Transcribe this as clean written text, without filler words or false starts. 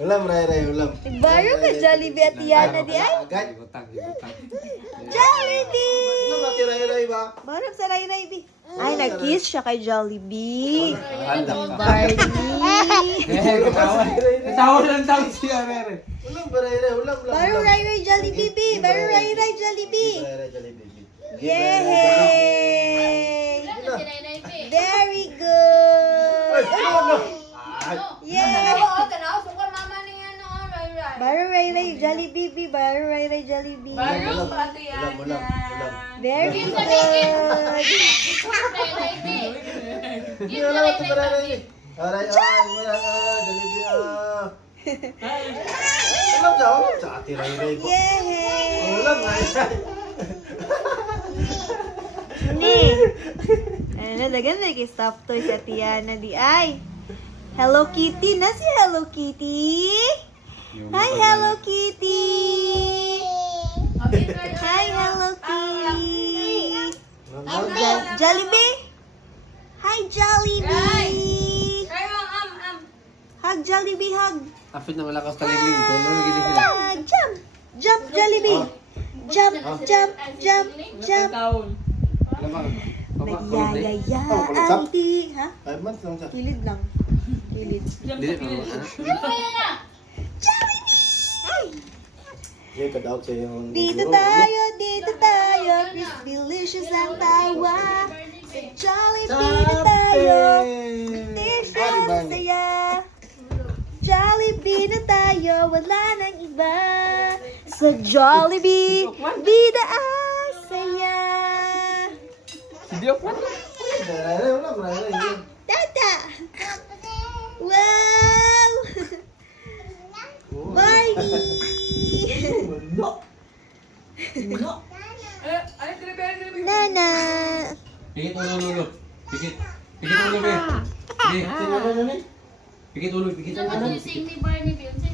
Ulam, ray, ulam. Baro ka Jollibee at Yana di ay. Agad. Jollibee! Ano ba, ray ba? Baro sa ray bi. Ay, nag-kiss siya kay Jollibee. Alam ka. Barney. Tawa lang daw siya, Mary. Ulam, ray, ulam. Baro ray Jollibee bi. Baro ray Jollibee. Ray, Jollibee. Yay! Wala na si Ray Ray. Very good! Ay, Yay! Oo, tanaw. Sukar mama niya no, Ray Ray. Baro ray Jollibee bi. Baro ray Jollibee. ulam, ulam. Very good! Ray Ray. Hindi alam ito para ray. Aray, Jollibee. Ulam sa ati ray ko. Yay! Ulam, ray. Ni. Ano, dagan na stop toy sa Tiana di ay. Hello Kitty na si Hello Kitty. Hi Hello Kitty. Hi Hello Kitty. Jollibee. Hi Jollibee. Hug Jollibee hug. Apit na malakas talingling ko. Ano gini sila? Jump. Jump Jollibee. Jump. Lamang. Nagyayaya ang ti. Ha? 5 months lang siya. Kilid lang. Kilid. Dili mo. Hindi, cut-out siya yung... Dito tayo, crispy delicious ang tawa. Sa Jollibee na tayo, delicious saya. Jollibee na tayo, wala nang iba. Sa Jollibee, bida ang saya. Hindi ako. Ray, ulam, ray. Tata! Wow! Barney! Nana! Pikit ulo. Pikit ulo, be. Pikit ulo. Dapat yung sing ni Barney Beyonce.